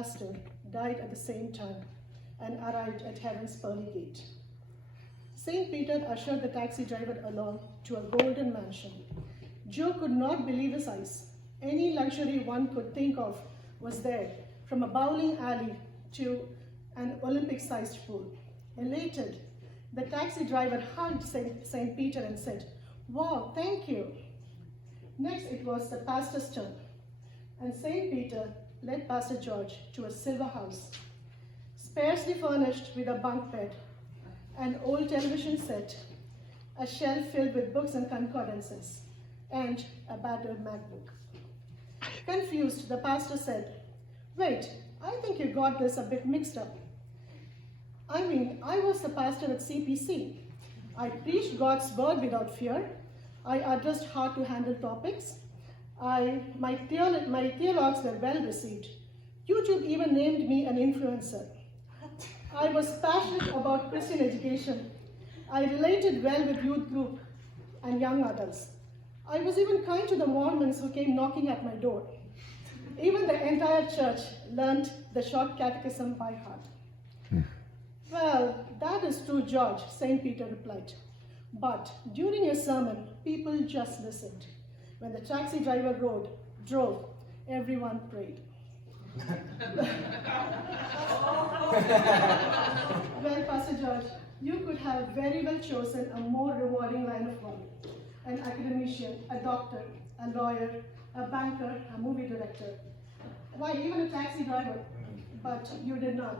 pastor died at the same time and arrived at heaven's pearly gate. St. Peter ushered the taxi driver along to a golden mansion. Joe could not believe his eyes. Any luxury one could think of was there, from a bowling alley to an Olympic-sized pool. Elated, the taxi driver hugged St. Peter and said, "Wow, thank you." Next, it was the pastor's turn, and St. Peter led Pastor George to a silver house, sparsely furnished with a bunk bed, an old television set, a shelf filled with books and concordances, and a battered MacBook. Confused, the pastor said, "Wait, I think you got this a bit mixed up. I was the pastor at CPC. I preached God's word without fear. I addressed hard-to-handle topics. My theologues were well received. YouTube even named me an influencer. I was passionate about Christian education. I related well with youth group and young adults. I was even kind to the Mormons who came knocking at my door. Even the entire church learned the short catechism by heart." "Well, that is true, George," St. Peter replied. "But during your sermon, people just listened. When the taxi driver drove, everyone prayed." Well, Pastor George, you could have very well chosen a more rewarding line of work. An academician, a doctor, a lawyer, a banker, a movie director. Why, even a taxi driver. But you did not.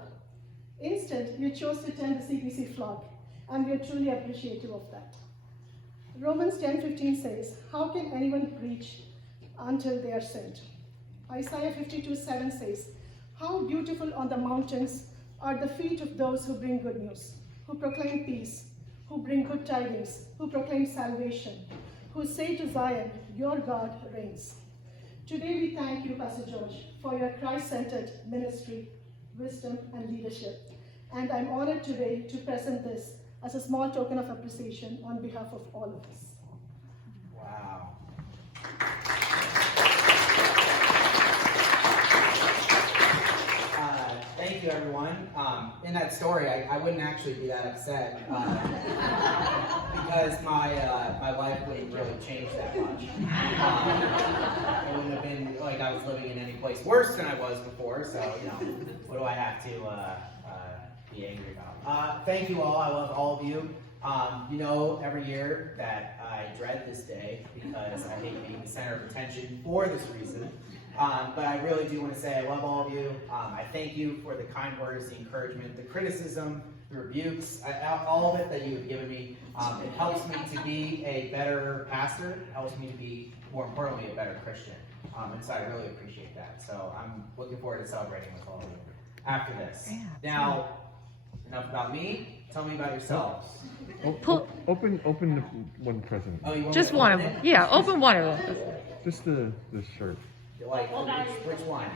Instead, you chose to tend the CPC flock, and we are truly appreciative of that. Romans 10:15 says, "How can anyone preach until they are sent?" Isaiah 52:7 says, "How beautiful on the mountains are the feet of those who bring good news, who proclaim peace, who bring good tidings, who proclaim salvation, who say to Zion, your God reigns." Today we thank you, Pastor George, for your Christ-centered ministry, wisdom, and leadership. And I'm honored today to present this as a small token of appreciation on behalf of all of us. Wow. Thank you, everyone. In that story, I wouldn't actually be that upset because my life wouldn't really change that much. It wouldn't have been like I was living in any place worse than I was before. So, what do I have to be angry about? Thank you all. I love all of you. Every year that I dread this day because I hate being the center of attention for this reason. But I really do want to say I love all of you. I thank you for the kind words, the encouragement, the criticism, the rebukes, all of it that you have given me. It helps me to be a better pastor. It helps me to be, more importantly, a better Christian. And so I really appreciate that. So I'm looking forward to celebrating with all of you after this. Now, enough about me. Tell me about yourselves. Open the one present. Oh, you want Just me to one open of them. it? Yeah, open one of them. Just the shirt. Like, which one?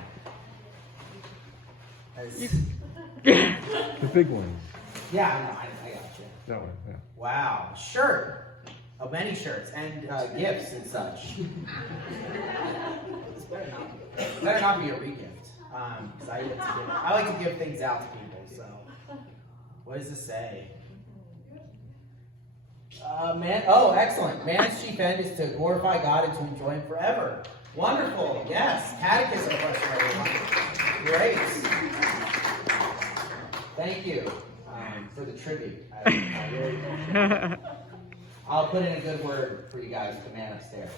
The big one. Yeah, I got you. That one, yeah. Wow, shirt. Of many shirts and gifts and such. This better not be a re-gift. Because I like to give things out to people, so. What does this say? Excellent. Man's chief end is to glorify God and to enjoy Him forever. Wonderful. Yes. Catechism question, everyone. Great. Thank you for the tribute. I really appreciate it. I'll put in a good word for you guys, the man upstairs.